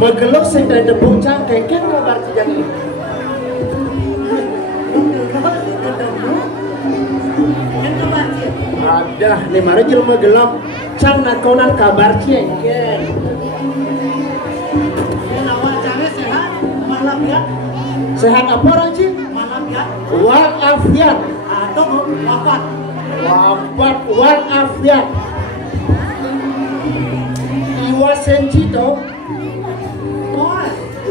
Megelok sing dari puncak kengkeng kabar cijang. Ada nih mari jelema gelap can nakonan kabar cijeng. Awak jangan sehat, walafiat. Sehat apa orang Ci? Walafiat. Walafiat. Atau wafat. Wafat walafiat. Iwa senci toh.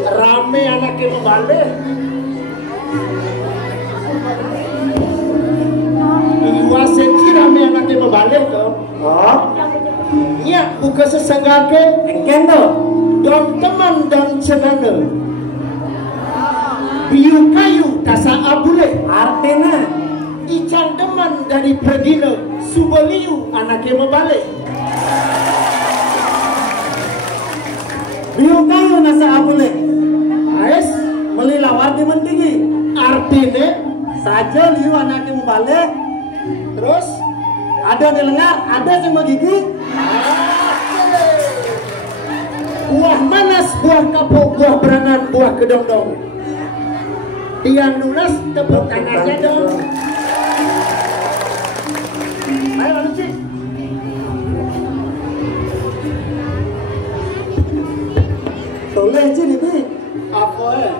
Rame anaknya membalik. Iwa senci rame anaknya membalik toh. Oh. Iya, buka sesenggake engken toh. Don teman dan cenana. Biu kayu tasa abule artena ican teman dari pergina subeliu anaknya membalik. Biu kayu nasa abule. Ais Melilawar di mentigi. artinya Saja liu anaknya membalik. terus Ada di lengar, ada yang menggigi. buah manas, buah kapuk, buah berangan, buah kedong-dong. Tiang lunas tepuk tangannya dong. Ayo lalu Ci. Toleh Ci ini. Apa ya?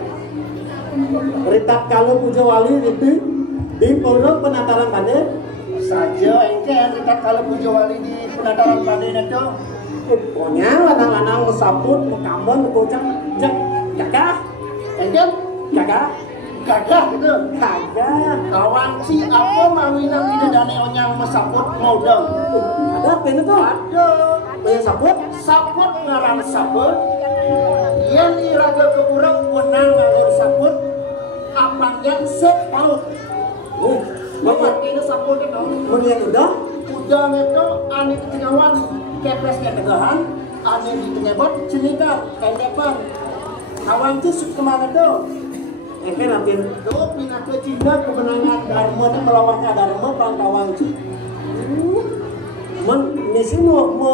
Ritak kalau puja wali itu di pondok penataran pada Saja engke kita kalau puja wali di penataran Paden itu. pokoknya lanang-lanang mesaput, mekambon, mekocak, cek, kakak, Engke kakak, gagah gitu. kakak. Kawan si apa mawinang tidak dane onyang mesaput mau dong. Ada apa itu tuh? Ada. Banyak saput? Saput ngarang saput. Yang iraga kekurang wenang ngalur saput. Apangnya sepaut. Bapak ini saput itu. Menian udah? Udah itu ane ketinggawan kepres ketegahan. Ane di penyebot cenika kendepan. Kawan si kemana tuh? Eke nanti. Tuh pindah ke Cina kemenangan Dharma dan melawan Dharma pangkawan si. Men, misi mau apa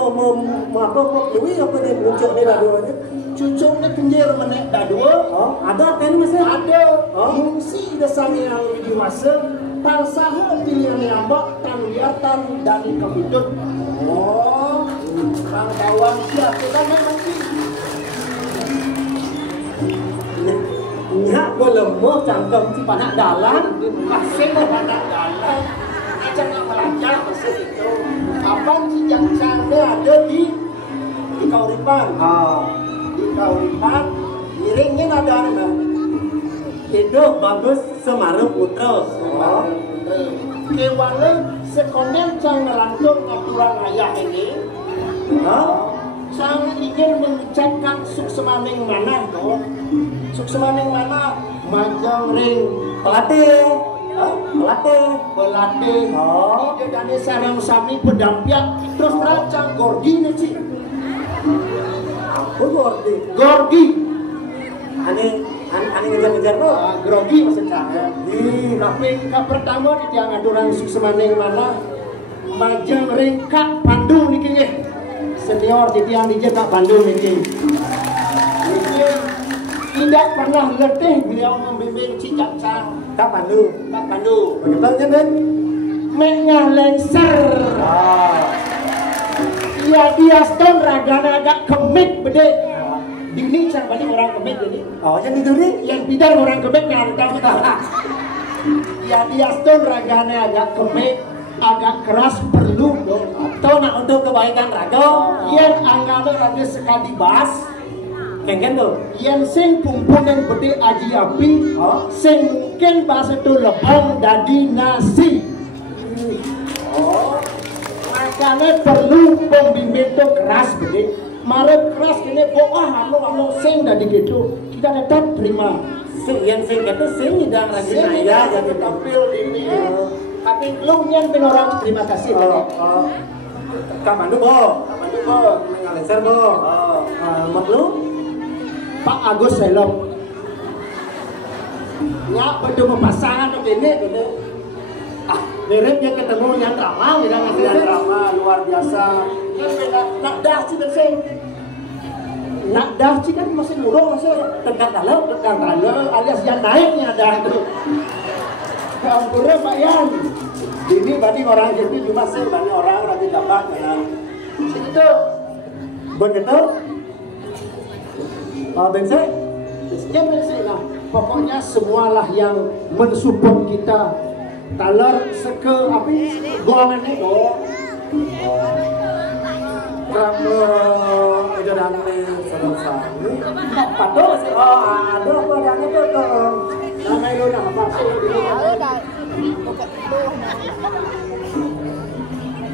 mau dewi apa dia muncul di daduanya? Cucungnya kenjer menek dadua. Oh, ada ten masih? Ada. Oh. Mungsi desang yang dewasa. Palsaha pilihan yang bak tan liatan dari kebudut. Oh, pangkawan siapa kita nanti? Nyak gue lemah cangkem si panak dalan. Masih pada dalam. Ajak nak belajar masih itu. Abang si jaksana ada di Kauripan. Di Kauripan. Miringnya ada apa? Hidup bagus Semarang Putra. Kewala sekonden cang ngerangkung aturan ayah ini. Cang ingin mengucapkan suksemaning mana toh? Suksemaning mana? Majang ring Pelatih. Pelatih. pelatih. Ide dane sarang sami pedampiak terus rancang gorgi nih sih. Aku gordi. Gorgi. Ani ngejar-ngejar tuh. Grogi maksudnya. Tapi kak pertama di tiang aturan suksemaning mana? Majang ring Kak Pandu nih kayaknya. Senior di tiang di Kak Pandu nih kayaknya. Tidak pernah letih beliau membimbing Cicak Cang. Kak Pandu. Kak Pandu. Bagaimana kan? Meknya lengser. Ya dia stone ragana agak kemik bede. Dini sang balik orang kemik jadi. Oh, yang itu nih? Yang bidar orang kemik ngantang kita. Ya dia stone ragana agak kemik, agak keras perlu dong. Tahu nak untuk kebaikan raga. Yang anggana raga sekali bas. Kengken tuh. Yang sing pumpun yang bede aji api. Sing mungkin bahasa itu lebong dadi nasi. Makanya perlu pembimbing itu keras bede. Marah keras kini boah anu sing dari gitu kita tetap terima. Yang sing itu sing tidak lagi naya jadi tampil ini. Tapi lu nyen ping orang terima kasih. Kak Pandu bo. Mengalenser bo. Mat lu? Pak Agus Selong. Ya bertemu pasangan ini gitu. Miripnya ketemu yang drama, yang drama luar biasa. Nak dah sih bersih. nak dah sih kan masih murah masih dekat dalam alias yang naiknya dah itu. Kampurnya Pak Yan. Ini banding orang jadi cuma sih banyak orang lagi dapat kan. Itu begitu. Bensai, lah. Pokoknya semualah yang mensupport kita. Talar seke api golongan itu. Kamu ajaran selesai. Patuh sih. Ada apa yang itu tuh? Nama itu nama apa?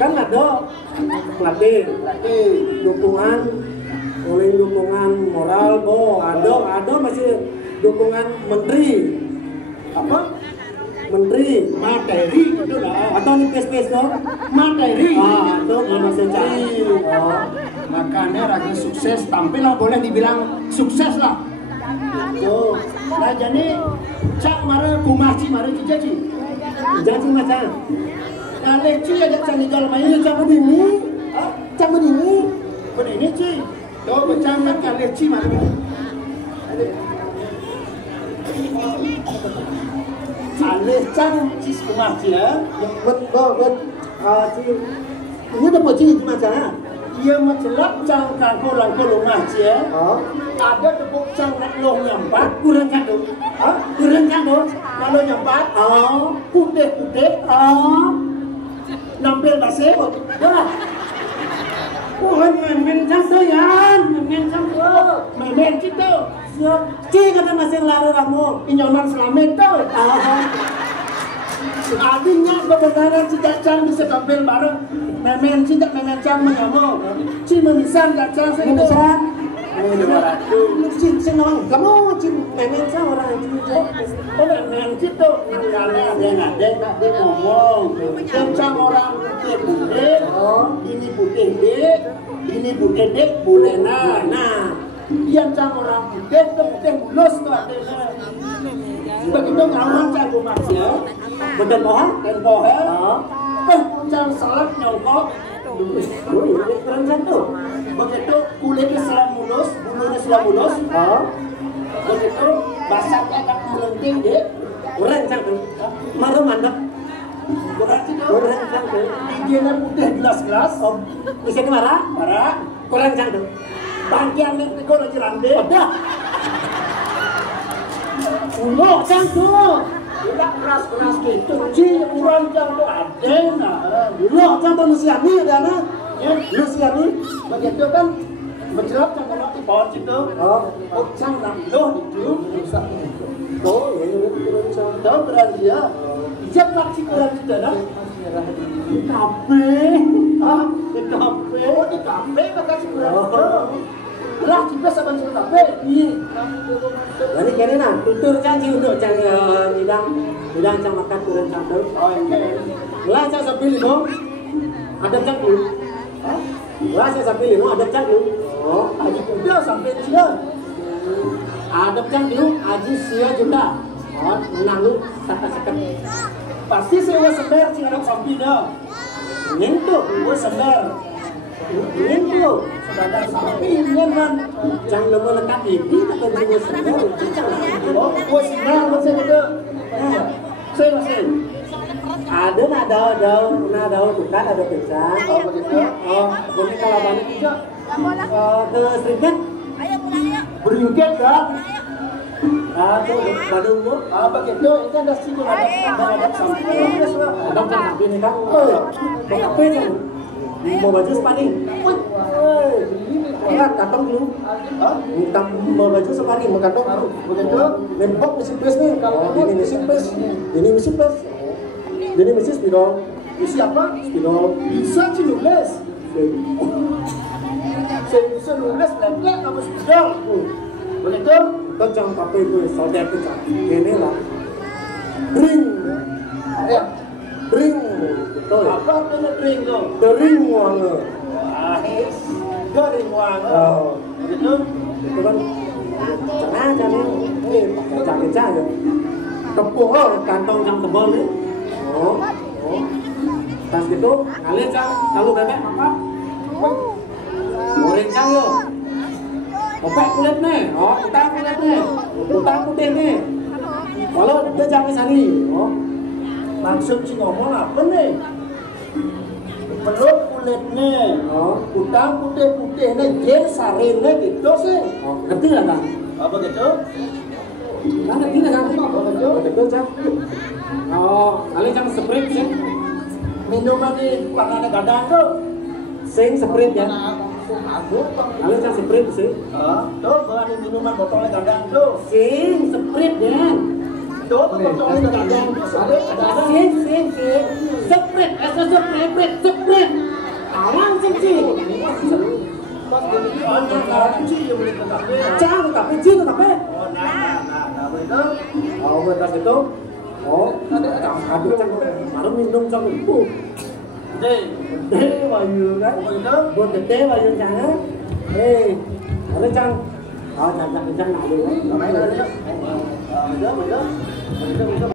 Kan ada pelatih, dukungan, oleh dukungan moral, ada masih dukungan menteri, apa? Menteri, materi itu lah. Atau nih pes dong? Materi. Itu masih cari. Makanya Raja sukses, tampillah boleh dibilang sukses lah. Tuh, nah jadi cak mara kumaci mara cici. Jangan macam. Nah, leci aja cari kalau main cak begini, cak begini, begini ci. Tuh macam kan leci mara. Alih cang cis kumaci ya. Bet. Ini dapat ci macam. Dia mencelak cang kangko langko lumah ya. Ada tepuk cang nak loh nyampat kurang kado. Kurang kado. Kalau nyampat, putih. Nampil basah. Dah. Bukan main cang tu ya, main cang tu. Main gitu. Ci kata masih lari kamu. Inyoman selamat tu. Artinya kebenaran tidak cang bisa tampil bareng. Memen tidak memen cang mengamuk. Ci memisan tak cang saya memisan. Cing orang kamu cing memen cang orang itu. Oh memen gitu. Karena ada nak dia ngomong. Cang orang putih. Ini putih dek. Ini putih dek bulena. Nah, yang cang orang putih mulus tu ada. Begitu ngawang cang kumas ya. Betul pohon? Tempoh ya. Cang salak nyongkok. Keren kan tu. Begitu kulitnya selam mulus, bulunya selam mulus. Begitu basahnya agak melenting dek. Keren cang tu. Maru mandap. Keren cang tu. Giginya putih gelas-gelas. Bisa marah? Marah. Keren cang tu. Bangkian ni tekor lagi rande. Ada. Ulok cang tu. Tidak keras gitu. Ci kurang cang tu ada nah. Ulok cang tu Luciani ada na. Ya, Luciani. Begitu kan berjelak cang kalau di pohon situ. Cang nak loh itu. Tuh, ini kurang cang. Tahu berani dia. Jam lagi kurang itu dah. Kafe. Di kafe makasih kurang. Lah kita sama cerita kafe. Jadi kira nak tutur janji untuk jangan hidang cang makan kurang cang tu. Lah saya sambil lima ada cang tu. Lah saya sambil lima ada cang tu. Aji kuda sampai cia. Ada cang tu aji sia juga. Nalu sekat. Pasti saya sebar cing ada sambil dah. Nyentuh, gue sebar. Nyentuh. Sebagai sapi kan jangan lupa lekat ini atau juga sebentar gue sinar masih ada saya masih ada bukan ada pecah begitu boleh kalau balik juga ke serikat beringkat kan tuh Bandung tuh begitu itu ada situ ada sapi ini kan apa itu mau baju sepaning ya kantong dulu minta mau baju sepaning mau kantong begitu nembok mesin pes nih ini mesin pes spidol isi apa spidol bisa sih nulis saya bisa nulis leblek apa spidol begitu kan jangan kape gue sodet itu ini lah drink ya drink betul apa artinya drink tuh drink wangi garing wangi begitu itu kan jangan ini pakai jangan tepung kantong yang tebal nih tas gitu ngalir cang kalau bebek apa goreng cang yo Opek kulit nih, oh utang kulit nih, utang putih nih. Kalau dia jangan sari, oh Maksud si ngomong apa nih? Peluk kulitnya, utang putih-putihnya, jen sarinnya gitu sih. Oh, ngerti lah kan? Apa gitu? Nah, ngerti lah kan? Oh, betul cang. Oh, kali cang sprint sih. Minuman di pangannya gadang tuh. Sing sprint ya. Aku Kali cang sprint sih. tuh kalau ada minuman botolnya gadang tuh. Sing sprint ya. Tuh botolnya gadang tuh. Sing. Sprint, sprint. Alang sing sih. Cang, tapi cing, tapi. Oh, betas itu. Oh, aduh cang, baru minum cang itu. Gede bayu kan? Buat gede bayu cang. Ada cang. Oh, cang nak dulu.